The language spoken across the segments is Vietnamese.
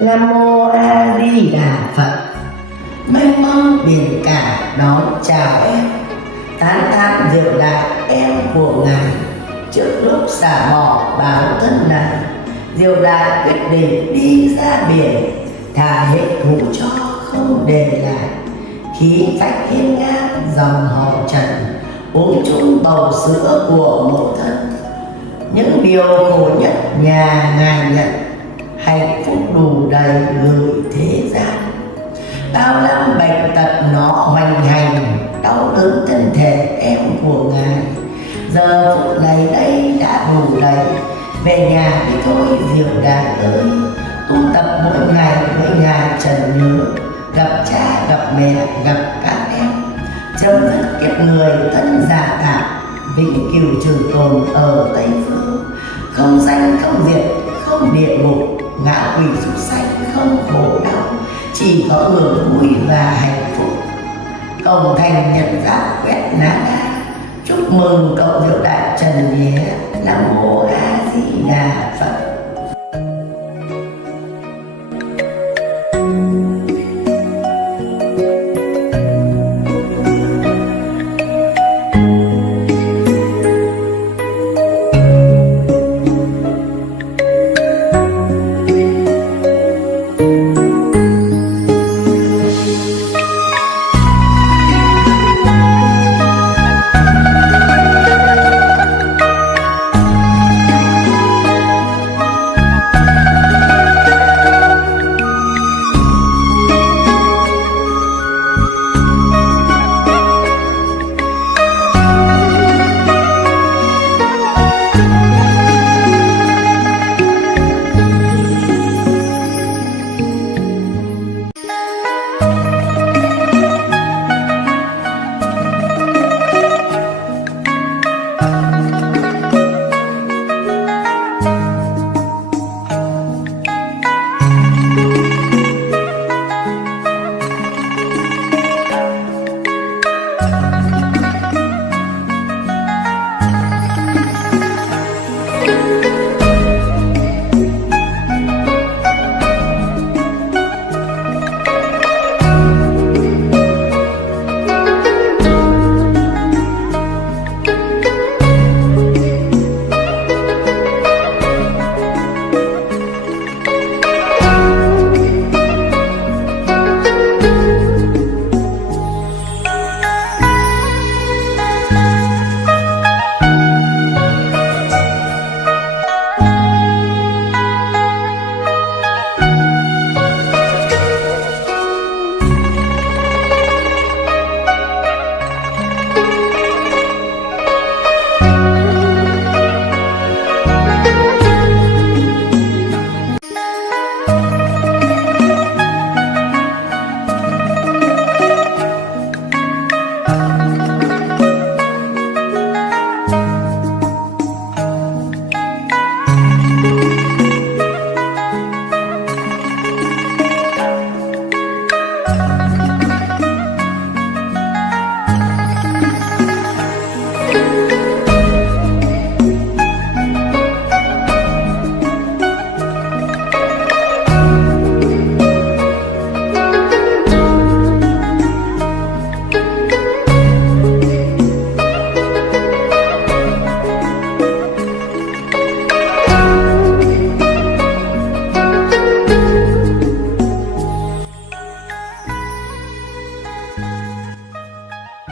Nam mô A Di Đà Phật. Mênh mông biển cả đón chào em, tán thán diệu đại em của ngài. Trước lúc xả bỏ báo thân này, diệu đại quyết định đi ra biển, thả hết thù cho không để lại. Khí phách hiên ngang dòng hồng trần, uống chung bầu sữa của mẫu thân. Những điều khổ nhất nhà ngài nhận, hạnh phúc đủ đầy gửi thế gian. Bao năm bệnh tật nó hoành hành, đau đớn thân thể em của ngài. Giờ phút này đây đã đủ đầy, về nhà đi thôi diệu đại ơi. Tu tập mỗi ngày với ngài trần nhớ, gặp cha gặp mẹ gặp các em. Chấm dứt kiếp người thân giả tạm, vĩnh cửu trường tồn ở Tây Phương. Không sanh không diệt không địa ngục, ngạ quỷ súc sanh không khổ đau, chỉ có hưởng vui và hạnh phúc. Cổng thành nhật giác quét lá đa, chúc mừng cậu diệu đại trần nhé. Nam mô A Di Đà Phật.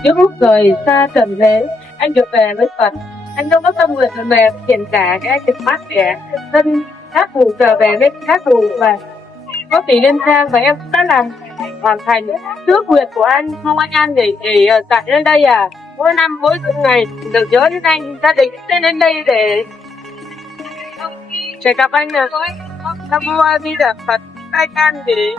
Những lúc rời xa trần thế, anh được về với Phật. Anh không có tâm nguyện mềm hiện cả cái trực mắt để thân thác phù trở về với thác phù và có tỷ liên trang, và em đã làm hoàn thành ước nguyện của anh. Mong anh An để tại nơi đây mỗi năm mỗi ngày được nhớ đến anh, gia đình sẽ đến đây để gặp anh là Nam Mô A Di Đà Phật. Anh An để